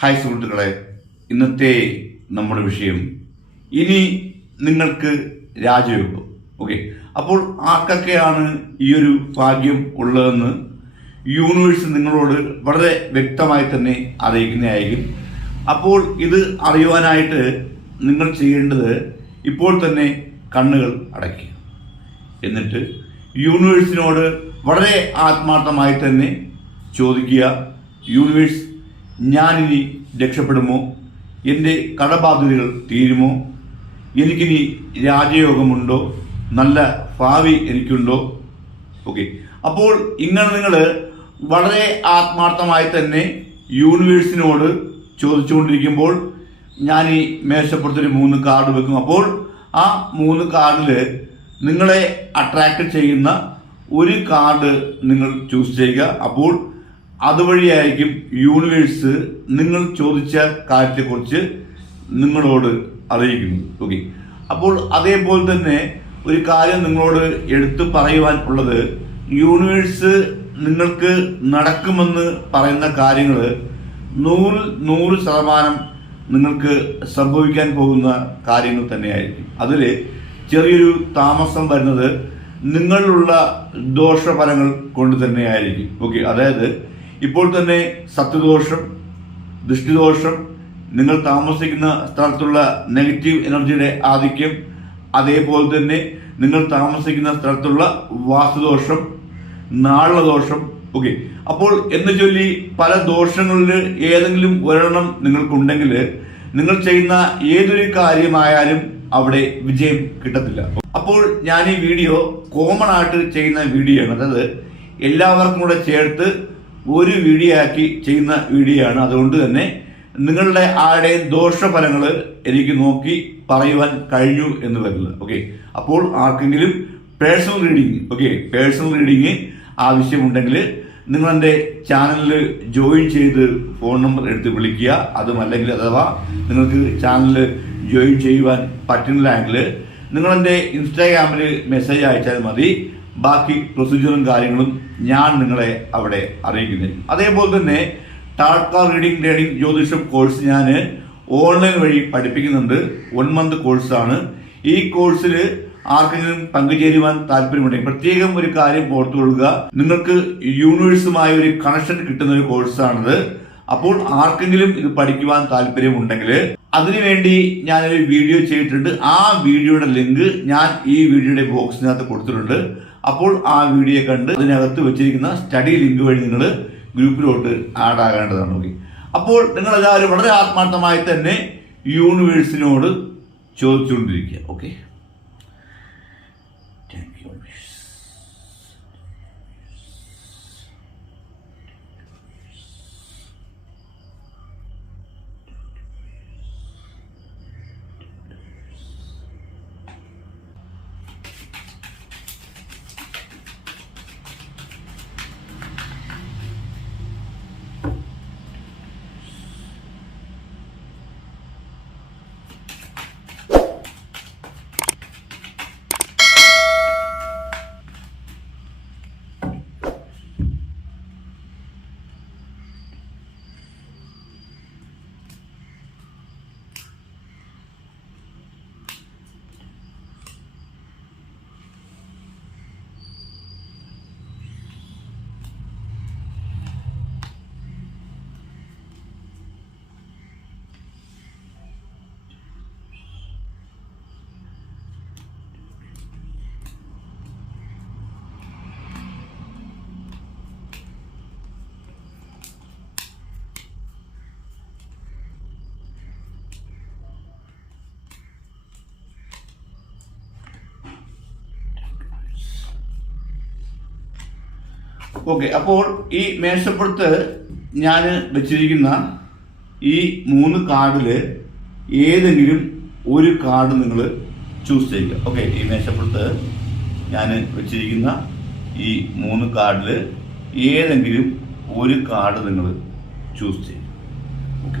Hi സുഹൃത്തുക്കളെ ഇന്നത്തെ നമ്മുടെ വിഷയം. ഇനി നിങ്ങൾക്ക് രാജയോഗം ഓക്കെ. അപ്പോൾ ആർക്കൊക്കെയാണ് ഈ ഒരു ഭാഗ്യം ഉള്ളതെന്ന് യൂണിവേഴ്സ് നിങ്ങളോട് വളരെ വ്യക്തമായി തന്നെ അറിയിക്കുന്നതായിരിക്കും. അപ്പോൾ ഇത് അറിയുവാനായിട്ട് നിങ്ങൾ ചെയ്യേണ്ടത് ഇപ്പോൾ തന്നെ കണ്ണുകൾ അടയ്ക്കുക. എന്നിട്ട് യൂണിവേഴ്സിനോട് വളരെ ആത്മാർത്ഥമായി തന്നെ ചോദിക്കുക. യൂണിവേഴ്സ് ഞാനിനി രക്ഷപ്പെടുമോ? എന്റെ കടബാധ്യതകൾ തീരുമോ? എനിക്കിനി രാജയോഗമുണ്ടോ? നല്ല ഭാവി എനിക്കുണ്ടോ? ഓക്കെ. അപ്പോൾ ഇങ്ങനെ നിങ്ങൾ വളരെ ആത്മാർത്ഥമായി തന്നെ യൂണിവേഴ്സിനോട് ചോദിച്ചുകൊണ്ടിരിക്കുമ്പോൾ ഞാൻ ഈ മേശപ്പുറത്തൊരു മൂന്ന് കാർഡ് വെക്കും. അപ്പോൾ ആ മൂന്ന് കാർഡിൽ നിങ്ങളെ അട്രാക്ട് ചെയ്യുന്ന ഒരു കാർഡ് നിങ്ങൾ ചൂസ് ചെയ്യുക. അപ്പോൾ അതുവഴിയായിരിക്കും യൂണിവേഴ്സ് നിങ്ങൾ ചോദിച്ച കാര്യത്തെക്കുറിച്ച് നിങ്ങളോട് അറിയിക്കുന്നത് ഓക്കെ അപ്പോൾ അതേപോലെ തന്നെ ഒരു കാര്യം നിങ്ങളോട് എടുത്തു പറയുവാൻ ഉള്ളത് യൂണിവേഴ്സ് നിങ്ങൾക്ക് നടക്കുമെന്ന് പറയുന്ന കാര്യങ്ങൾ നൂറിൽ നൂറ് ശതമാനം നിങ്ങൾക്ക് സംഭവിക്കാൻ പോകുന്ന കാര്യങ്ങൾ തന്നെയായിരിക്കും. അതിൽ ചെറിയൊരു താമസം വരുന്നത് നിങ്ങളിലുള്ള ദോഷഫലങ്ങൾ കൊണ്ട് തന്നെയായിരിക്കും. ഓക്കെ അതായത് ഇപ്പോൾ തന്നെ സത്യദോഷം ദൃഷ്ടിദോഷം നിങ്ങൾ താമസിക്കുന്ന സ്ഥലത്തുള്ള നെഗറ്റീവ് എനർജിയുടെ ആധിക്യം അതേപോലെ തന്നെ നിങ്ങൾ താമസിക്കുന്ന സ്ഥലത്തുള്ള വാസ്തുദോഷം നാളദോഷം ഓക്കെ. അപ്പോൾ എന്ന് ചൊല്ലി പല ദോഷങ്ങളിൽ ഏതെങ്കിലും ഒരെണ്ണം നിങ്ങൾക്കുണ്ടെങ്കിൽ നിങ്ങൾ ചെയ്യുന്ന ഏതൊരു കാര്യമായാലും അവിടെ വിജയം കിട്ടത്തില്ല. അപ്പോൾ ഞാൻ ഈ വീഡിയോ കോമൺ ആയിട്ട് ചെയ്യുന്ന വീഡിയോ ആണ്. അതായത് എല്ലാവർക്കും കൂടെ ചേർത്ത് ഒരു വീഡിയോ ആക്കി ചെയ്യുന്ന വീഡിയോ ആണ് അതുകൊണ്ട് തന്നെ നിങ്ങളുടെ ആരുടെയും ദോഷഫലങ്ങൾ എനിക്ക് നോക്കി പറയുവാൻ കഴിഞ്ഞു എന്ന് വരില്ല. ഓക്കെ അപ്പോൾ ആർക്കെങ്കിലും personal reading okay personal reading ആവശ്യമുണ്ടെങ്കിൽ നിങ്ങളെന്റെ ചാനലിൽ ജോയിൻ ചെയ്ത് ഫോൺ നമ്പർ എടുത്ത് വിളിക്കുക. അതുമല്ലെങ്കിൽ അഥവാ നിങ്ങൾക്ക് ചാനലിൽ ജോയിൻ ചെയ്യുവാൻ പറ്റുന്നില്ലെങ്കിൽ നിങ്ങൾ എന്റെ ഇൻസ്റ്റാഗ്രാമിൽ മെസ്സേജ് അയച്ചാൽ മതി. ബാക്കി പ്രൊസീജിയറും കാര്യങ്ങളും ഞാൻ നിങ്ങളെ അവിടെ അറിയിക്കുന്നതായിരിക്കും അതേപോലെ തന്നെ ടാർക്ക റീഡിംഗ് ട്രേഡിംഗ് ജ്യോതിഷം കോഴ്സ് ഞാൻ ഓൺലൈൻ വഴി പഠിപ്പിക്കുന്നുണ്ട്. വൺ മന്ത് കോഴ്സാണ് ഈ കോഴ്സിൽ ആർക്കെങ്കിലും പങ്കുചേരുവാൻ താല്പര്യമുണ്ടെങ്കിൽ പ്രത്യേകം ഒരു കാര്യം കൊടുക്കുക നിങ്ങൾക്ക് യൂണിവേഴ്സുമായ ഒരു കണക്ഷൻ കിട്ടുന്ന ഒരു കോഴ്സാണിത് അപ്പോൾ ആർക്കെങ്കിലും ഇത് പഠിക്കുവാൻ താല്പര്യമുണ്ടെങ്കിൽ അതിനുവേണ്ടി ഞാനൊരു വീഡിയോ ചെയ്തിട്ടുണ്ട്. ആ വീഡിയോയുടെ ലിങ്ക് ഞാൻ ഈ വീഡിയോയുടെ ബോക്സിനകത്ത് കൊടുത്തിട്ടുണ്ട്. അപ്പോൾ ആ വീഡിയോ കണ്ട് അതിനകത്ത് വെച്ചിരിക്കുന്ന സ്റ്റഡി ലിങ്ക് വഴി നിങ്ങൾ ഗ്രൂപ്പിലോട്ട് ആഡ് ആകേണ്ടതാണ് നോക്കി അപ്പോൾ നിങ്ങൾ എല്ലാവരും വളരെ ആത്മാർത്ഥമായി തന്നെ യൂണിവേഴ്സിനോട് ചോദിച്ചുകൊണ്ടിരിക്കുക ഓക്കെ താങ്ക് യു ഓക്കെ അപ്പോൾ ഈ മേശപ്പുറത്ത് ഞാൻ വെച്ചിരിക്കുന്ന ഈ മൂന്ന് കാർഡിൽ ഏതെങ്കിലും ഒരു കാർഡ് നിങ്ങൾ ചൂസ് ചെയ്യുക. ഓക്കെ ഈ മേശപ്പുറത്ത് ഞാൻ വെച്ചിരിക്കുന്ന ഈ മൂന്ന് കാർഡിൽ ഏതെങ്കിലും ഒരു കാർഡ് നിങ്ങൾ ചൂസ് ചെയ്യുക. ഓക്കെ.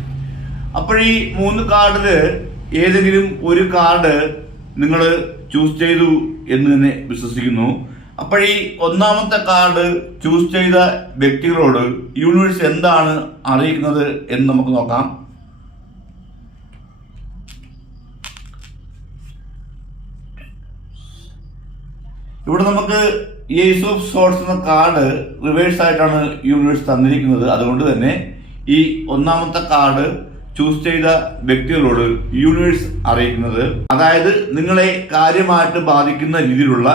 അപ്പോഴീ മൂന്ന് കാർഡിൽ ഏതെങ്കിലും ഒരു കാർഡ് നിങ്ങൾ ചൂസ് ചെയ്തു എന്ന് തന്നെ വിശ്വസിക്കുന്നു. അപ്പോൾ ഈ ഒന്നാമത്തെ കാർഡ് ചൂസ് ചെയ്ത വ്യക്തികളോട് യൂണിവേഴ്സ് എന്താണ് അറിയിക്കുന്നത് എന്ന് നമുക്ക് നോക്കാം. ഇവിടെ നമുക്ക് ഏസ് ഓഫ് സോർട്സ് എന്ന കാർഡ് റിവേഴ്സ് ആയിട്ടാണ് യൂണിവേഴ്സ് തന്നിരിക്കുന്നത്. അതുകൊണ്ട് തന്നെ ഈ ഒന്നാമത്തെ കാർഡ് ചൂസ് ചെയ്ത വ്യക്തികളോട് യൂണിവേഴ്സ് അറിയിക്കുന്നത്. അതായത് നിങ്ങളെ കാര്യമായിട്ട് ബാധിക്കുന്ന രീതിയിലുള്ള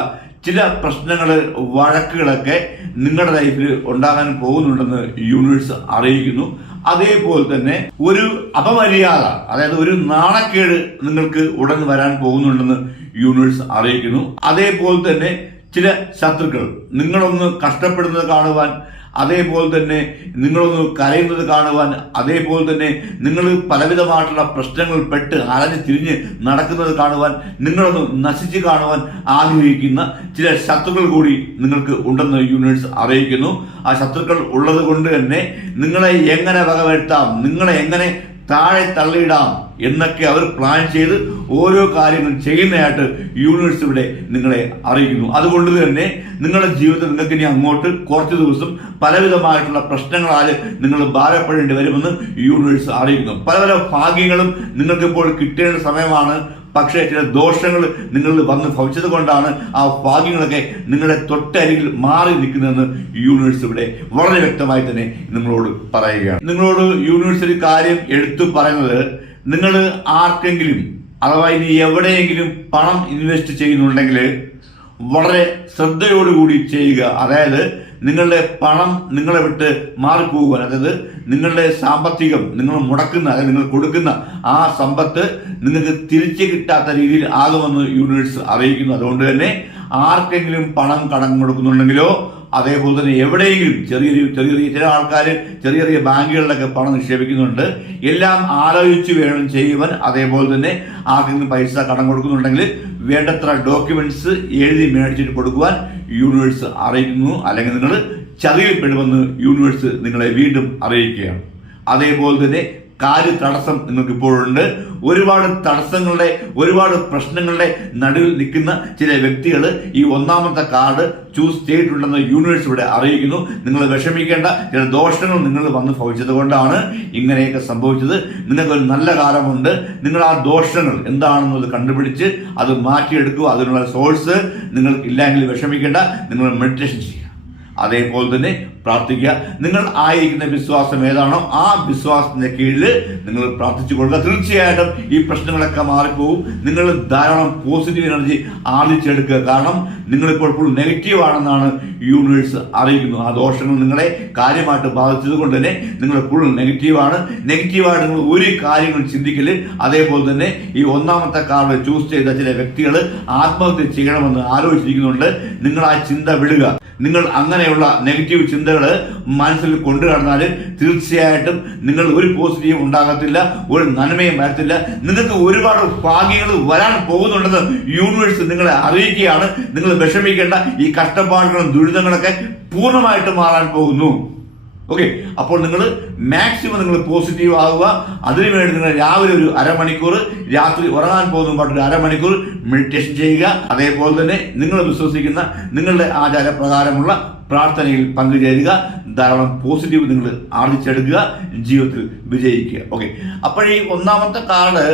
ചില പ്രശ്നങ്ങൾ വഴക്കുകളൊക്കെ നിങ്ങളുടെ ലൈഫിൽ ഉണ്ടാകാൻ പോകുന്നുണ്ടെന്ന് യൂണിവേഴ്സ് അറിയിക്കുന്നു. അതേപോലെ തന്നെ ഒരു അപമര്യാദ അതായത് ഒരു നാണക്കേട് നിങ്ങൾക്ക് ഉടൻ വരാൻ പോകുന്നുണ്ടെന്ന് യൂണിവേഴ്സ് അറിയിക്കുന്നു. അതേപോലെ തന്നെ ചില ശത്രുക്കൾ നിങ്ങളൊന്ന് കഷ്ടപ്പെടുന്നത് കാണുവാൻ അതേപോലെ തന്നെ നിങ്ങളൊന്ന് കരയുന്നത് കാണുവാൻ അതേപോലെ തന്നെ നിങ്ങൾ പലവിധമായിട്ടുള്ള പ്രശ്നങ്ങൾ പെട്ട് അലഞ്ഞ് തിരിഞ്ഞ് നടക്കുന്നത് കാണുവാൻ നിങ്ങളൊന്ന് നശിച്ച് കാണുവാൻ ആഗ്രഹിക്കുന്ന ചില ശത്രുക്കൾ കൂടി നിങ്ങൾക്ക് ഉണ്ടെന്ന് യൂണിവേഴ്സ് അറിയിക്കുന്നു. ആ ശത്രുക്കൾ ഉള്ളത് കൊണ്ട് തന്നെ നിങ്ങളെ എങ്ങനെ വകവരുത്താം നിങ്ങളെ എങ്ങനെ താഴെ തള്ളിയിടാം എന്നൊക്കെ അവർ പ്ലാൻ ചെയ്ത് ഓരോ കാര്യങ്ങളും ചെയ്യുന്നതായിട്ട് യൂണിവേഴ്സ് ഇവിടെ നിങ്ങളെ അറിയിക്കുന്നു. അതുകൊണ്ട് തന്നെ നിങ്ങളുടെ ജീവിതത്തിൽ നിങ്ങൾക്ക് ഇനി അങ്ങോട്ട് കുറച്ച് ദിവസം പലവിധമായിട്ടുള്ള പ്രശ്നങ്ങളാൽ നിങ്ങൾ ഭാരപ്പെടേണ്ടി വരുമെന്ന് യൂണിവേഴ്സ് അറിയിക്കുന്നു പല പല ഭാഗ്യങ്ങളും നിങ്ങൾക്കിപ്പോൾ കിട്ടേണ്ട സമയമാണ്. പക്ഷേ ചില ദോഷങ്ങൾ നിങ്ങൾ വന്ന് ഭവിച്ചത് കൊണ്ടാണ് ആ ഭാഗ്യങ്ങളൊക്കെ നിങ്ങളുടെ തൊട്ടരികിൽ മാറി നിൽക്കുന്നതെന്ന് യൂണിവേഴ്സ് ഇവിടെ വളരെ വ്യക്തമായി തന്നെ നിങ്ങളോട് പറയുകയാണ്. നിങ്ങളോട് യൂണിവേഴ്സ് ഒരു കാര്യം എടുത്തു പറയുന്നത് നിങ്ങൾ ആർക്കെങ്കിലും അഥവാ ഇനി എവിടെയെങ്കിലും പണം ഇൻവെസ്റ്റ് ചെയ്യുന്നുണ്ടെങ്കിൽ വളരെ ശ്രദ്ധയോടുകൂടി ചെയ്യുക. അതായത് നിങ്ങളുടെ പണം നിങ്ങളെ വിട്ട് മാറിപ്പോകുവാൻ അതായത് നിങ്ങളുടെ സാമ്പത്തികം നിങ്ങൾ മുടക്കുന്ന അതായത് നിങ്ങൾ കൊടുക്കുന്ന ആ സമ്പത്ത് നിങ്ങൾക്ക് തിരിച്ചു കിട്ടാത്ത രീതിയിൽ ആകുമെന്ന് യൂണിവേഴ്സ് അറിയിക്കുന്നു. അതുകൊണ്ട് തന്നെ ആർക്കെങ്കിലും പണം കടം കൊടുക്കുന്നുണ്ടെങ്കിലോ അതേപോലെ തന്നെ എവിടെയെങ്കിലും ചെറിയ ചെറിയ ചെറിയ ചില ആൾക്കാർ ചെറിയ ചെറിയ ബാങ്കുകളിലൊക്കെ പണം നിക്ഷേപിക്കുന്നുണ്ട്. എല്ലാം ആലോചിച്ച് വേണം ചെയ്യുവാൻ. അതേപോലെ തന്നെ ആർക്കെങ്കിലും പൈസ കടം കൊടുക്കുന്നുണ്ടെങ്കിൽ വേണ്ടത്ര ഡോക്യുമെന്റ്സ് എഴുതി മേടിച്ചിട്ട് കൊടുക്കുവാൻ യൂണിവേഴ്സ് അറിയിക്കുന്നു. അല്ലെങ്കിൽ നിങ്ങൾ ചതിയിൽപ്പെടുമെന്ന് യൂണിവേഴ്സ് നിങ്ങളെ വീണ്ടും അറിയിക്കുകയാണ്. അതേപോലെ തന്നെ കാര്യ തടസ്സം നിങ്ങൾക്ക് ഇപ്പോഴുണ്ട് ഒരുപാട് തടസ്സങ്ങളുടെ ഒരുപാട് പ്രശ്നങ്ങളുടെ നടുവിൽ നിൽക്കുന്ന ചില വ്യക്തികൾ ഈ ഒന്നാമത്തെ കാർഡ് ചൂസ് ചെയ്തിട്ടുണ്ടെന്ന് യൂണിവേഴ്സ് ഇവിടെ അറിയിക്കുന്നു. നിങ്ങൾ വിഷമിക്കേണ്ട ചില ദോഷങ്ങൾ നിങ്ങൾ വന്ന് ഭവിച്ചത് കൊണ്ടാണ് ഇങ്ങനെയൊക്കെ സംഭവിച്ചത്. നിങ്ങൾക്കൊരു നല്ല കാലമുണ്ട്. നിങ്ങൾ ആ ദോഷങ്ങൾ എന്താണെന്നത് കണ്ടുപിടിച്ച് അത് മാറ്റിയെടുക്കുക. അതിനുള്ള സോഴ്സ് നിങ്ങൾ ഇല്ലെങ്കിൽ വിഷമിക്കേണ്ട. നിങ്ങൾ മെഡിറ്റേഷൻ ചെയ്യുക. അതേപോലെ തന്നെ പ്രാർത്ഥിക്കുക. നിങ്ങൾ ആയിരിക്കുന്ന വിശ്വാസം ഏതാണോ ആ വിശ്വാസത്തിന്റെ കീഴിൽ നിങ്ങൾ പ്രാർത്ഥിച്ചു കൊടുക്കുക തീർച്ചയായിട്ടും ഈ പ്രശ്നങ്ങളൊക്കെ മാറിപ്പോവും നിങ്ങൾ ധാരാളം പോസിറ്റീവ് എനർജി ആർജിച്ചെടുക്കുക. കാരണം നിങ്ങളിപ്പോൾ ഫുൾ നെഗറ്റീവ് ആണെന്നാണ് യൂണിവേഴ്സ് അറിയിക്കുന്നു ആ ദോഷങ്ങൾ നിങ്ങളെ കാര്യമായിട്ട് ബാധിച്ചത് കൊണ്ട് തന്നെ നിങ്ങൾ ഫുൾ നെഗറ്റീവാണ് നെഗറ്റീവായിട്ട് നിങ്ങൾ ഒരു കാര്യങ്ങൾ ചിന്തിക്കൽ. അതേപോലെ തന്നെ ഈ ഒന്നാമത്തെ കാർഡ് ചൂസ് ചെയ്ത ചില വ്യക്തികൾ ആത്മഹത്യ ചെയ്യണമെന്ന് ആലോചിച്ചിരിക്കുന്നുണ്ട്. നിങ്ങൾ ആ ചിന്ത വിടുക. നിങ്ങൾ അങ്ങനെയുള്ള നെഗറ്റീവ് ചിന്തകൾ മനസ്സിൽ കൊണ്ടു കടന്നാൽ തീർച്ചയായിട്ടും നിങ്ങൾ ഒരു പോസിറ്റീവ് ഉണ്ടാകത്തില്ല ഒരു നന്മയും വരത്തില്ല. നിങ്ങൾക്ക് ഒരുപാട് ഭാഗ്യങ്ങൾ വരാൻ പോകുന്നുണ്ടെന്ന് യൂണിവേഴ്സ് നിങ്ങളെ അറിയിക്കുകയാണ്. നിങ്ങൾ വിഷമിക്കേണ്ട ഈ കഷ്ടപ്പാടുകളും ദുരിതങ്ങളൊക്കെ പൂർണമായിട്ട് മാറാൻ പോകുന്നു. ഓക്കെ അപ്പോൾ നിങ്ങൾ മാക്സിമം നിങ്ങൾ പോസിറ്റീവ് ആകുക അതിനുവേണ്ടി നിങ്ങൾ രാവിലെ ഒരു അരമണിക്കൂർ രാത്രി ഉറങ്ങാൻ പോകുന്ന ഒരു അരമണിക്കൂർ മെഡിറ്റേഷൻ ചെയ്യുക. അതേപോലെ തന്നെ നിങ്ങൾ വിശ്വസിക്കുന്ന നിങ്ങളുടെ ആചാരപ്രകാരമുള്ള പ്രാർത്ഥനയിൽ പങ്കുചേരുക ധാരാളം പോസിറ്റീവ് നിങ്ങൾ ആർജിച്ചെടുക്കുക ജീവിതത്തിൽ വിജയിക്കുക. ഓക്കെ അപ്പോഴീ ഒന്നാമത്തെ കാർഡ്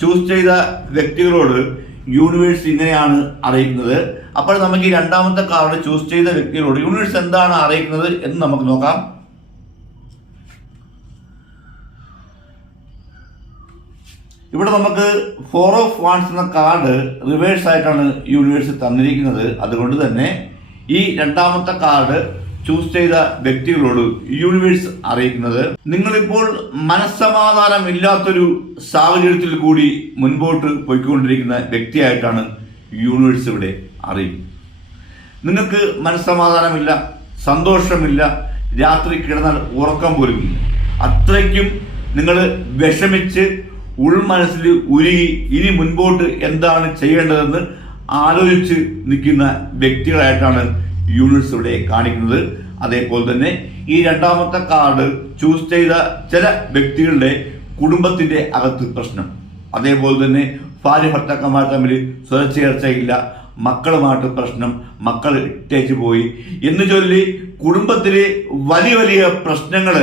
ചൂസ് ചെയ്ത വ്യക്തികളോട് യൂണിവേഴ്സ് ഇങ്ങനെയാണ് അറിയിക്കുന്നത് അപ്പോൾ നമുക്ക് ഈ രണ്ടാമത്തെ കാർഡ് ചൂസ് ചെയ്ത വ്യക്തികളോട് യൂണിവേഴ്സ് എന്താണ് അറിയിക്കുന്നത് എന്ന് നമുക്ക് നോക്കാം. ഇവിടെ നമുക്ക് ഫോർ ഓഫ് വാൺസ് എന്ന കാർഡ് റിവേഴ്സ് ആയിട്ടാണ് യൂണിവേഴ്സ് തന്നിരിക്കുന്നത്. അതുകൊണ്ട് തന്നെ ഈ രണ്ടാമത്തെ കാർഡ് ചൂസ് ചെയ്ത വ്യക്തികളോട് യൂണിവേഴ്സ് അറിയിക്കുന്നത്. നിങ്ങളിപ്പോൾ മനസ്സമാധാനം ഇല്ലാത്തൊരു സാഹചര്യത്തിൽ കൂടി മുൻപോട്ട് പോയിക്കൊണ്ടിരിക്കുന്ന വ്യക്തിയായിട്ടാണ് യൂണിവേഴ്സ് ഇവിടെ അറിയിക്കുന്നത് നിങ്ങൾക്ക് മനസ്സമാധാനമില്ല സന്തോഷമില്ല രാത്രി കിടന്നാൽ ഉറക്കം പോലും അത്രയ്ക്കും നിങ്ങൾ വിഷമിച്ച് ഉൾമനസ്സിൽ ഉരുകി ഇനി മുൻപോട്ട് എന്താണ് ചെയ്യേണ്ടതെന്ന് ആലോചിച്ച് നിൽക്കുന്ന വ്യക്തികളായിട്ടാണ് യൂണിവേഴ്സ് ഇവിടെ കാണിക്കുന്നത്. അതേപോലെ തന്നെ ഈ രണ്ടാമത്തെ കാർഡ് ചൂസ് ചെയ്ത ചില വ്യക്തികളുടെ കുടുംബത്തിന്റെ അകത്ത് പ്രശ്നം. അതേപോലെ തന്നെ ഭാര്യ ഭർത്താക്കന്മാർ തമ്മിൽ സ്വരച്ചേർച്ചയില്ല മക്കളുമായിട്ട് പ്രശ്നം മക്കൾ ഇട്ടേച്ച് പോയി. എന്ന് ചൊല്ലി കുടുംബത്തിലെ വലിയ വലിയ പ്രശ്നങ്ങൾ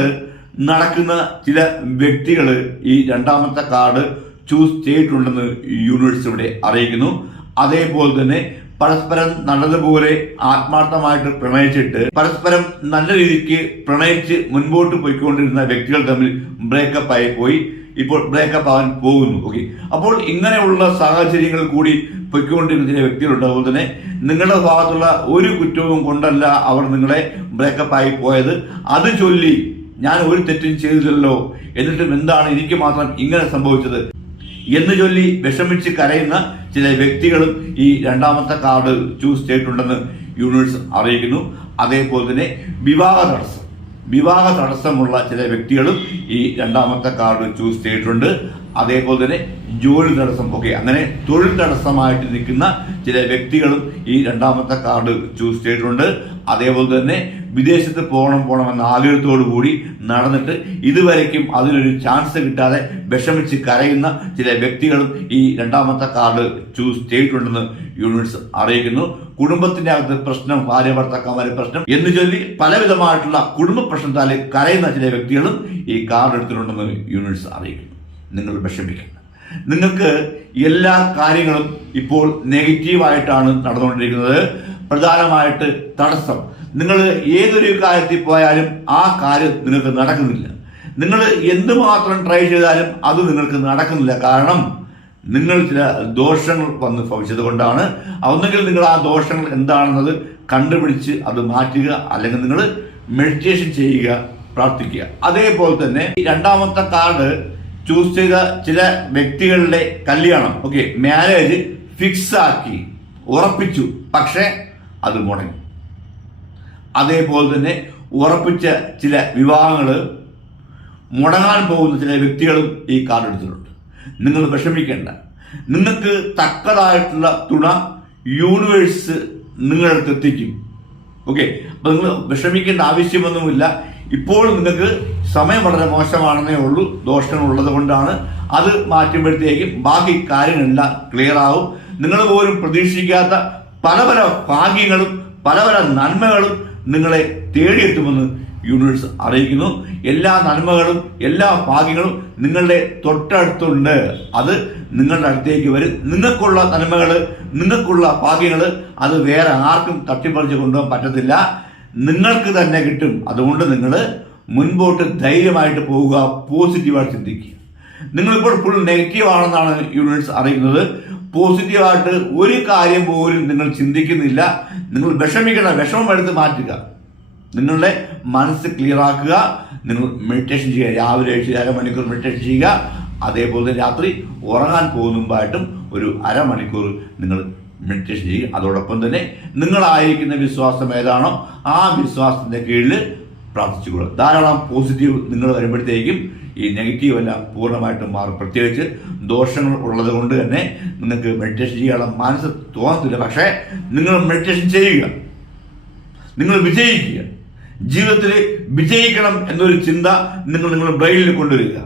നടക്കുന്ന ചില വ്യക്തികൾ ഈ രണ്ടാമത്തെ കാർഡ് ചൂസ് ചെയ്തിട്ടുണ്ടെന്ന് യൂണിവേഴ്സ് ഇവിടെ അറിയിക്കുന്നു. അതേപോലെ തന്നെ പരസ്പരം നല്ലതുപോലെ ആത്മാർത്ഥമായിട്ട് പ്രണയിച്ചിട്ട് പരസ്പരം നല്ല രീതിക്ക് പ്രണയിച്ച് മുൻപോട്ട് പോയിക്കൊണ്ടിരുന്ന വ്യക്തികൾ തമ്മിൽ ബ്രേക്കപ്പ് ആയി പോയി. ഇപ്പോൾ ബ്രേക്കപ്പ് ആവാൻ പോകുന്നു. ഓക്കെ അപ്പോൾ ഇങ്ങനെയുള്ള സാഹചര്യങ്ങൾ കൂടി പൊയ്ക്കൊണ്ടിരുന്ന ചില വ്യക്തികളുണ്ട് അതുപോലെ തന്നെ നിങ്ങളുടെ ഭാഗത്തുള്ള ഒരു കുറ്റവും കൊണ്ടല്ല അവർ നിങ്ങളെ ബ്രേക്കപ്പ് ആയി പോയത്. അത് ചൊല്ലി ഞാൻ ഒരു തെറ്റും ചെയ്തില്ലല്ലോ. എന്നിട്ടും എന്താണ് എനിക്ക് മാത്രം ഇങ്ങനെ സംഭവിച്ചത്? എന്ന് ചൊല്ലി വിഷമിച്ച് കരയുന്ന ചില വ്യക്തികളും ഈ രണ്ടാമത്തെ കാർഡ് ചൂസ് ചെയ്തിട്ടുണ്ടെന്ന് യൂണിവേഴ്സ് അറിയിക്കുന്നു. അതേപോലെ തന്നെ വിവാഹ തടസ്സം. വിവാഹ തടസ്സമുള്ള ചില വ്യക്തികളും ഈ രണ്ടാമത്തെ കാർഡ് ചൂസ് ചെയ്തിട്ടുണ്ട്. അതേപോലെ തന്നെ ജോലി തടസ്സം ഒക്കെ അങ്ങനെ തൊഴിൽ തടസ്സമായിട്ട് നിൽക്കുന്ന ചില വ്യക്തികളും ഈ രണ്ടാമത്തെ കാർഡ് ചൂസ് ചെയ്തിട്ടുണ്ട്. അതേപോലെ തന്നെ വിദേശത്ത് പോകണം പോകണം എന്ന ആഗ്രഹത്തോടു കൂടി നടന്നിട്ട് ഇതുവരയ്ക്കും അതിനൊരു ചാൻസ് കിട്ടാതെ വിഷമിച്ച് കരയുന്ന ചില വ്യക്തികളും ഈ രണ്ടാമത്തെ കാർഡ് ചൂസ് ചെയ്തിട്ടുണ്ടെന്ന് യൂണിവേഴ്സ് അറിയിക്കുന്നു. കുടുംബത്തിന്റെ അകത്ത് പ്രശ്നം ഭാര്യ ഭർത്താക്കന്മാരെ പ്രശ്നം എന്ന് ചൊല്ലി പലവിധമായിട്ടുള്ള കുടുംബ പ്രശ്നത്താൽ കരയുന്ന ചില വ്യക്തികളും ഈ കാർഡ് എടുത്തിട്ടുണ്ടെന്ന് യൂണിവേഴ്സ് അറിയിക്കുന്നു. നിങ്ങൾ വിഷമിക്കണം നിങ്ങൾക്ക് എല്ലാ കാര്യങ്ങളും ഇപ്പോൾ നെഗറ്റീവായിട്ടാണ് നടന്നുകൊണ്ടിരിക്കുന്നത്. പ്രധാനമായിട്ട് തടസ്സം. നിങ്ങൾ ഏതൊരു കാര്യത്തിൽ പോയാലും ആ കാര്യം നിങ്ങൾക്ക് നടക്കുന്നില്ല. നിങ്ങൾ എന്തുമാത്രം ട്രൈ ചെയ്താലും അത് നിങ്ങൾക്ക് നടക്കുന്നില്ല. കാരണം നിങ്ങൾ ചില ദോഷങ്ങൾ വന്ന് ഭവിച്ചത് കൊണ്ടാണ്. ഒന്നുകിൽ നിങ്ങൾ ആ ദോഷങ്ങൾ എന്താണെന്നത് കണ്ടുപിടിച്ച് അത് മാറ്റുക അല്ലെങ്കിൽ നിങ്ങൾ മെഡിറ്റേഷൻ ചെയ്യുക പ്രാർത്ഥിക്കുക. അതേപോലെ തന്നെ രണ്ടാമത്തെ കാർഡ് ചൂസ് ചെയ്ത ചില വ്യക്തികളുടെ കല്യാണം. ഓക്കെ മാരേജ് ഫിക്സ് ആക്കി ഉറപ്പിച്ചു. പക്ഷേ അത് മുടങ്ങി. അതേപോലെ തന്നെ ഉറപ്പിച്ച ചില വിവാഹങ്ങൾ മുടങ്ങാൻ പോകുന്ന ചില വ്യക്തികളും ഈ കാർഡ് എടുത്തിട്ടുണ്ട്. നിങ്ങൾ വിഷമിക്കേണ്ട. നിങ്ങൾക്ക് തക്കതായിട്ടുള്ള തുണ യൂണിവേഴ്സ് നിങ്ങളടുത്ത് എത്തിക്കും. ഓക്കെ അപ്പൊ നിങ്ങൾ വിഷമിക്കേണ്ട ആവശ്യമൊന്നുമില്ല. ഇപ്പോൾ നിങ്ങൾക്ക് സമയം വളരെ മോശമാണെന്നേ ഉള്ളൂ. ദോഷങ്ങൾ ഉള്ളത് കൊണ്ടാണ്. അത് മാറ്റുമ്പോഴത്തേക്കും ബാക്കി കാര്യങ്ങളെല്ലാം ക്ലിയർ ആവും. നിങ്ങൾ പോലും പ്രതീക്ഷിക്കാത്ത പല പല ഭാഗ്യങ്ങളും പല പല നന്മകളും നിങ്ങളെ തേടിയെത്തുമെന്ന് യൂണിവേഴ്സ് അറിയിക്കുന്നു. എല്ലാ നന്മകളും എല്ലാ ഭാഗ്യങ്ങളും നിങ്ങളുടെ തൊട്ടടുത്തുണ്ട്. അത് നിങ്ങളുടെ അടുത്തേക്ക് വരും. നിങ്ങൾക്കുള്ള നന്മകൾ നിങ്ങൾക്കുള്ള ഭാഗ്യങ്ങൾ അത് വേറെ ആർക്കും തട്ടിപ്പറിച്ച് കൊണ്ടുപോകാൻ പറ്റത്തില്ല. നിങ്ങൾക്ക് തന്നെ കിട്ടും. അതുകൊണ്ട് നിങ്ങൾ മുൻപോട്ട് ധൈര്യമായിട്ട് പോവുക പോസിറ്റീവായിട്ട് ചിന്തിക്കുക. നിങ്ങളിപ്പോൾ ഫുൾ നെഗറ്റീവ് ആണെന്നാണ് യൂണിവേഴ്സ് അറിയുന്നത്. പോസിറ്റീവായിട്ട് ഒരു കാര്യം പോലും നിങ്ങൾ ചിന്തിക്കുന്നില്ല. നിങ്ങൾ വിഷമിക്കണം വിഷമം എടുത്ത് മാറ്റുക. നിങ്ങളുടെ മനസ്സ് ക്ലിയർ ആക്കുക. നിങ്ങൾ മെഡിറ്റേഷൻ ചെയ്യുക. രാവിലെ എഴുതി അരമണിക്കൂർ മെഡിറ്റേഷൻ ചെയ്യുക. അതേപോലെ രാത്രി ഉറങ്ങാൻ പോകുന്ന മുമ്പായിട്ടും ഒരു അരമണിക്കൂർ നിങ്ങൾ മെഡിറ്റേഷൻ ചെയ്യുക. അതോടൊപ്പം തന്നെ നിങ്ങളായിരിക്കുന്ന വിശ്വാസം ഏതാണോ ആ വിശ്വാസത്തിന്റെ കീഴിൽ പ്രാർത്ഥിച്ചുകൊള്ളുക. ധാരാളം പോസിറ്റീവ് നിങ്ങൾ വരുമ്പോഴത്തേക്കും ഈ നെഗറ്റീവ് എല്ലാം പൂർണമായിട്ടും മാറും. പ്രത്യേകിച്ച് ദോഷങ്ങൾ ഉള്ളത് കൊണ്ട് തന്നെ നിങ്ങൾക്ക് മെഡിറ്റേഷൻ ചെയ്യാനുള്ള മനസ്സ് തോന്നത്തില്ല. പക്ഷേ നിങ്ങൾ മെഡിറ്റേഷൻ ചെയ്യുക. നിങ്ങൾ വിജയിക്കുക. ജീവിതത്തിൽ വിജയിക്കണം എന്നൊരു ചിന്ത നിങ്ങൾ നിങ്ങളുടെ ബ്രെയിനിൽ കൊണ്ടുവരിക.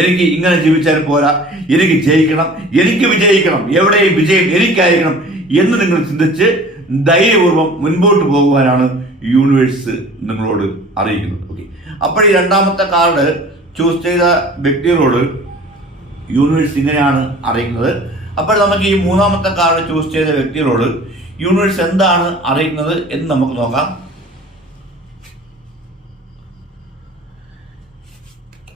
എനിക്ക് ഇങ്ങനെ ജീവിച്ചാൽ പോരാ. എനിക്ക് ജയിക്കണം. എനിക്ക് വിജയിക്കണം. എവിടെയും വിജയം എനിക്കായിരിക്കണം എന്ന് നിങ്ങൾ ചിന്തിച്ച് ധൈര്യപൂർവം മുൻപോട്ട് പോകുവാനാണ് യൂണിവേഴ്സ് നിങ്ങളോട് അറിയിക്കുന്നത്. ഓക്കെ അപ്പോൾ ഈ രണ്ടാമത്തെ കാർഡ് ചൂസ് ചെയ്ത വ്യക്തികളോട് യൂണിവേഴ്സ് ഇങ്ങനെയാണ് അറിയിക്കുന്നത് അപ്പോൾ നമുക്ക് ഈ മൂന്നാമത്തെ കാർഡ് ചൂസ് ചെയ്ത വ്യക്തികളോട് യൂണിവേഴ്സ് എന്താണ് അറിയിക്കുന്നത് എന്ന് നമുക്ക് നോക്കാം.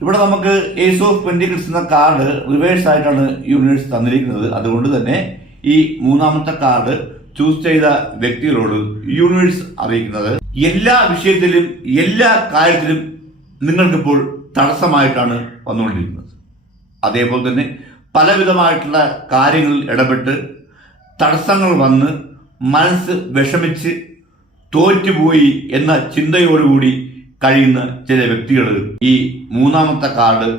ഇവിടെ നമുക്ക് ഏസ് ഓഫ് പെൻഡിക്കിൾസ് എന്ന കാർഡ് റിവേഴ്സ് ആയിട്ടാണ് യൂണിവേഴ്സ് തന്നിരിക്കുന്നത്. അതുകൊണ്ട് തന്നെ ഈ മൂന്നാമത്തെ കാർഡ് ചൂസ് ചെയ്ത വ്യക്തികളോട് യൂണിവേഴ്സ് അറിയിക്കുന്നത്. എല്ലാ വിഷയത്തിലും എല്ലാ കാര്യത്തിലും നിങ്ങൾക്കിപ്പോൾ തടസ്സമായിട്ടാണ് വന്നുകൊണ്ടിരിക്കുന്നത്. അതേപോലെ തന്നെ പലവിധമായിട്ടുള്ള കാര്യങ്ങളിൽ ഇടപെട്ട് തടസ്സങ്ങൾ വന്ന് മനസ്സ് വിഷമിച്ച് തോറ്റുപോയി എന്ന ചിന്തയോടുകൂടി കഴിയുന്ന ചില വ്യക്തികൾ ഈ മൂന്നാമത്തെ കാർഡ്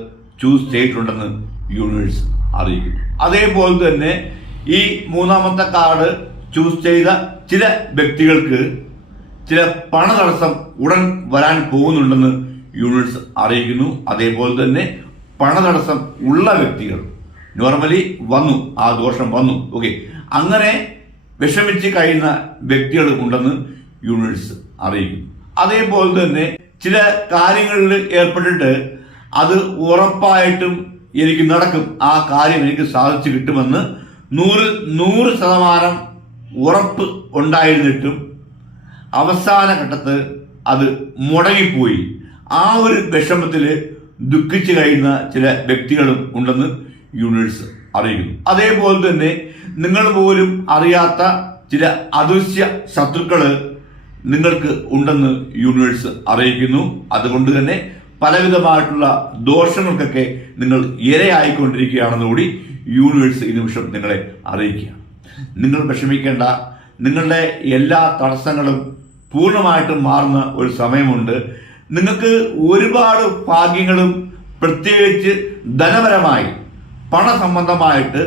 ചൂസ് ചെയ്തിട്ടുണ്ടെന്ന് യൂണിവേഴ്സ് അറിയിക്കുന്നു. അതേപോലെ തന്നെ ഈ മൂന്നാമത്തെ കാർഡ് ചൂസ് ചെയ്ത ചില വ്യക്തികൾക്ക് ചില പണതടസ്സം ഉടൻ വരാൻ പോകുന്നുണ്ടെന്ന് യൂണിറ്റ്സ് അറിയിക്കുന്നു. അതേപോലെ തന്നെ പണതടസ്സം ഉള്ള വ്യക്തികൾ നോർമലി വന്നു. ആ ദോഷം വന്നു. ഓക്കെ അങ്ങനെ വിഷമിച്ച് കഴിയുന്ന വ്യക്തികൾ ഉണ്ടെന്ന് യൂണിറ്റ്സ് അറിയിക്കുന്നു. അതേപോലെ തന്നെ ചില കാര്യങ്ങളിൽ ഏർപ്പെട്ടിട്ട് അത് ഉറപ്പായിട്ടും എനിക്ക് നടക്കും. ആ കാര്യം എനിക്ക് സാധിച്ചു കിട്ടുമെന്ന് നൂറ് നൂറ് ശതമാനം ഉറപ്പ് ഉണ്ടായിരുന്നിട്ടും അവസാന ഘട്ടത്ത് അത് മുടങ്ങിപ്പോയി. ആ ഒരു വിഷമത്തിൽ ദുഃഖിച്ചു കഴിയുന്ന ചില വ്യക്തികളും ഉണ്ടെന്ന് യൂണിവേഴ്സ് അറിയിക്കുന്നു അതേപോലെ തന്നെ നിങ്ങൾ പോലും അറിയാത്ത ചില അദൃശ്യ ശത്രുക്കൾ നിങ്ങൾക്ക് ഉണ്ടെന്ന് യൂണിവേഴ്സ് അറിയിക്കുന്നു. അതുകൊണ്ട് തന്നെ പലവിധമായിട്ടുള്ള ദോഷങ്ങൾക്കൊക്കെ നിങ്ങൾ ഇരയായിക്കൊണ്ടിരിക്കുകയാണെന്ന് കൂടി യൂണിവേഴ്സ് ഈ നിമിഷം നിങ്ങളെ അറിയിക്കുകയാണ്. നിങ്ങൾ വിഷമിക്കേണ്ട. നിങ്ങളുടെ എല്ലാ തടസ്സങ്ങളും പൂർണമായിട്ടും മാറുന്ന ഒരു സമയമുണ്ട്. നിങ്ങൾക്ക് ഒരുപാട് ഭാഗ്യങ്ങളും പ്രത്യേകിച്ച് ധനപരമായി പണസംബന്ധമായിട്ട്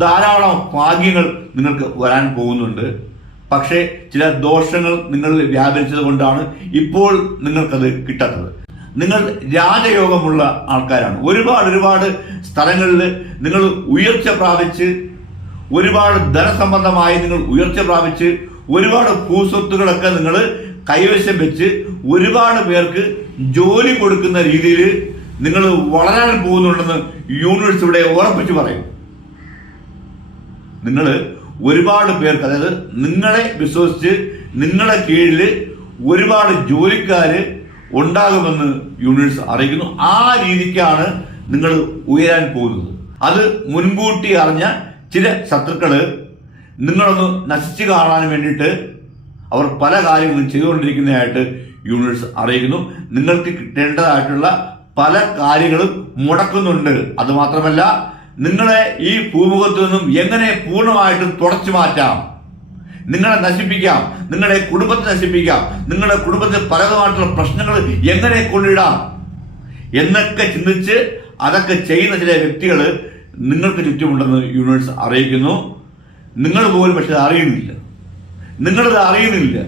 ധാരാളം ഭാഗ്യങ്ങൾ നിങ്ങൾക്ക് വരാൻ പോകുന്നുണ്ട്. പക്ഷേ ചില ദോഷങ്ങൾ നിങ്ങൾ വ്യാപരിച്ചത് കൊണ്ടാണ് ഇപ്പോൾ നിങ്ങൾക്കത് കിട്ടാത്തത്. നിങ്ങൾ രാജയോഗമുള്ള ആൾക്കാരാണ്. ഒരുപാട് ഒരുപാട് സ്ഥലങ്ങളിൽ നിങ്ങൾ ഉയർച്ച പ്രാപിച്ച് ഒരുപാട് ധനസംബന്ധമായി നിങ്ങൾ ഉയർച്ച പ്രാപിച്ച് ഒരുപാട് ഭൂസ്വത്തുകളൊക്കെ നിങ്ങൾ കൈവശം വെച്ച് ഒരുപാട് പേർക്ക് ജോലി കൊടുക്കുന്ന രീതിയിൽ നിങ്ങൾ വളരാൻ പോകുന്നുണ്ടെന്ന് യൂണിവേഴ്സ് ഇവിടെ ഉറപ്പിച്ചു പറയും. നിങ്ങൾ ഒരുപാട് പേർക്ക് അതായത് നിങ്ങളെ വിശ്വസിച്ച് നിങ്ങളുടെ കീഴിൽ ഒരുപാട് ജോലിക്കാർ ഉണ്ടാകുമെന്ന് യൂണിവേഴ്സ് അറിയിക്കുന്നു. ആ രീതിക്കാണ് നിങ്ങൾ ഉയരാൻ പോകുന്നത്. അത് മുൻകൂട്ടി അറിഞ്ഞ ചില ശത്രുക്കൾ നിങ്ങളൊന്ന് നശിച്ചു കാണാൻ വേണ്ടിയിട്ട് അവർ പല കാര്യങ്ങളും ചെയ്തുകൊണ്ടിരിക്കുന്നതായിട്ട് യൂണിവേഴ്സ് അറിയിക്കുന്നു. നിങ്ങൾക്ക് കിട്ടേണ്ടതായിട്ടുള്ള പല കാര്യങ്ങളും മുടക്കുന്നുണ്ട്. അതുമാത്രമല്ല നിങ്ങളെ ഈ ഭൂമുഖത്തു നിന്നും എങ്ങനെ പൂർണമായിട്ടും തുടച്ചു മാറ്റാം? നിങ്ങളെ നശിപ്പിക്കാം. നിങ്ങളുടെ കുടുംബത്തെ നശിപ്പിക്കാം. നിങ്ങളുടെ കുടുംബത്തിൽ പലതുമായിട്ടുള്ള പ്രശ്നങ്ങൾ എങ്ങനെ കൊണ്ടിടാം? എന്നൊക്കെ ചിന്തിച്ച് അതൊക്കെ ചെയ്യുന്ന ചില വ്യക്തികൾ നിങ്ങൾക്ക് ചുറ്റുമുണ്ടെന്ന് യൂണിവേഴ്സ് അറിയിക്കുന്നു. നിങ്ങൾ പോലും പക്ഷെ അറിയുന്നില്ല. നിങ്ങളത് അറിയുന്നില്ല.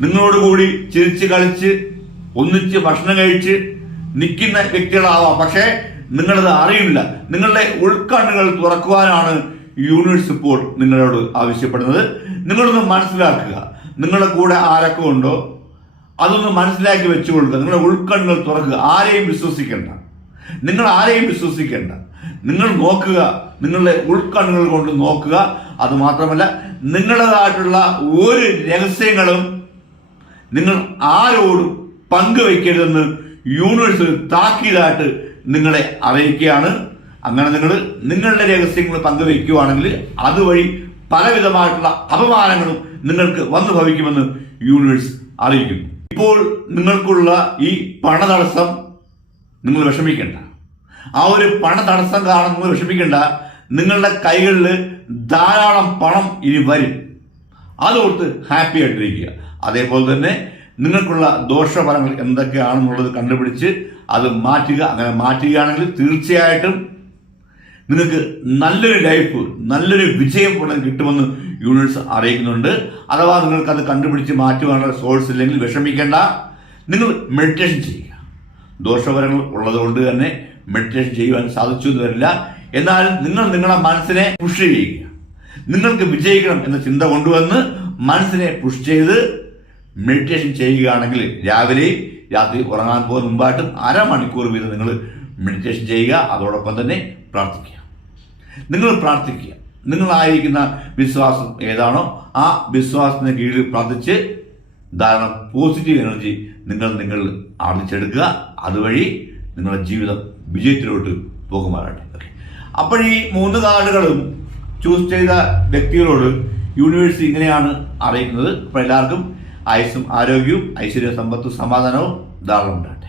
നിങ്ങളോട് കൂടി ചിരിച്ച് കളിച്ച് ഒന്നിച്ച് ഭക്ഷണം കഴിച്ച് നിൽക്കുന്ന വ്യക്തികളാവാം. പക്ഷേ നിങ്ങളത് അറിയുന്നില്ല. നിങ്ങളുടെ ഉൾക്കണ്ണുകൾ തുറക്കുവാനാണ് യൂണിവേഴ്സ് ഇപ്പോൾ നിങ്ങളോട് ആവശ്യപ്പെടുന്നത്. നിങ്ങളൊന്ന് മനസ്സിലാക്കുക. നിങ്ങളുടെ കൂടെ ആരൊക്കെ ഉണ്ടോ അതൊന്ന് മനസ്സിലാക്കി വെച്ചുകൊള്ളുക. നിങ്ങളുടെ ഉൾക്കണ്ണുകൾ തുറക്കുക. ആരെയും വിശ്വസിക്കേണ്ട. നിങ്ങൾ ആരെയും വിശ്വസിക്കേണ്ട. നിങ്ങൾ നോക്കുക നിങ്ങളുടെ ഉൾക്കണ്ണുകൾ കൊണ്ട് നോക്കുക. അത് മാത്രമല്ല നിങ്ങളുടേതായിട്ടുള്ള ഒരു രഹസ്യങ്ങളും നിങ്ങൾ ആരോടും പങ്കുവെക്കരുതെന്ന് യൂണിവേഴ്സ് താക്കീതായിട്ട് നിങ്ങളെ അറിയിക്കുകയാണ്. അങ്ങനെ നിങ്ങൾ നിങ്ങളുടെ രഹസ്യങ്ങൾ പങ്കുവെക്കുകയാണെങ്കിൽ അതുവഴി പലവിധമായിട്ടുള്ള അപമാനങ്ങളും നിങ്ങൾക്ക് വന്നു ഭവിക്കുമെന്ന് യൂണിവേഴ്സ് അറിയിക്കുന്നു. ഇപ്പോൾ നിങ്ങൾക്കുള്ള ഈ പണതടസ്സം നിങ്ങൾ വിഷമിക്കേണ്ട. ആ ഒരു പണ തടസ്സം നിങ്ങൾ വിഷമിക്കേണ്ട. നിങ്ങളുടെ കൈകളിൽ ധാരാളം പണം ഇനി വരും. അതോർത്ത് ഹാപ്പി ആയിട്ടിരിക്കുക. അതേപോലെ തന്നെ നിങ്ങൾക്കുള്ള ദോഷഫലങ്ങൾ എന്തൊക്കെയാണെന്നുള്ളത് കണ്ടുപിടിച്ച് അത് മാറ്റുക. അങ്ങനെ മാറ്റുകയാണെങ്കിൽ തീർച്ചയായിട്ടും നിങ്ങൾക്ക് നല്ലൊരു ലൈഫ് നല്ലൊരു വിജയം ഉടൻ കിട്ടുമെന്ന് യൂണിവേഴ്സ് അറിയിക്കുന്നുണ്ട്. അഥവാ നിങ്ങൾക്ക് അത് കണ്ടുപിടിച്ച് മാറ്റുവാനുള്ള സോഴ്സ് ഇല്ലെങ്കിൽ വിഷമിക്കേണ്ട. നിങ്ങൾ മെഡിറ്റേഷൻ ചെയ്യുക. ദോഷഫലങ്ങൾ ഉള്ളതുകൊണ്ട് തന്നെ മെഡിറ്റേഷൻ ചെയ്യുവാൻ സാധിച്ചു എന്ന് വരില്ല എന്നാൽ നിങ്ങൾ നിങ്ങളുടെ മനസ്സിനെ പുഷ് ചെയ്യുക. നിങ്ങൾക്ക് വിജയിക്കണം എന്ന ചിന്ത കൊണ്ടുവന്ന് മനസ്സിനെ പുഷ് ചെയ്ത് മെഡിറ്റേഷൻ ചെയ്യുകയാണെങ്കിൽ രാവിലെയും രാത്രി ഉറങ്ങാൻ പോകുന്ന മുമ്പായിട്ടും അരമണിക്കൂർ വീതം നിങ്ങൾ മെഡിറ്റേഷൻ ചെയ്യുക. അതോടൊപ്പം തന്നെ പ്രാർത്ഥിക്കുക. നിങ്ങൾ പ്രാർത്ഥിക്കുക. നിങ്ങളായിരിക്കുന്ന വിശ്വാസം ഏതാണോ ആ വിശ്വാസത്തിന് കീഴിൽ പ്രാർത്ഥിച്ച് ധാരാളം പോസിറ്റീവ് എനർജി നിങ്ങൾ നിങ്ങൾ ആർജിച്ചെടുക്കുക. അതുവഴി നിങ്ങളുടെ ജീവിതം വിജയത്തിലോട്ട് പോകുമാറാട്ടെ. ഓക്കെ അപ്പോൾ ഈ മൂന്ന് കാർഡുകളും ചൂസ് ചെയ്ത വ്യക്തികളോട് യൂണിവേഴ്സ് ഇങ്ങനെയാണ് അറിയിക്കുന്നത് അപ്പോൾ എല്ലാവർക്കും ആയുസ്സും ആരോഗ്യവും ഐശ്വര്യ സമ്പത്തും സമാധാനവും ധാരാളം ഉണ്ടാകട്ടെ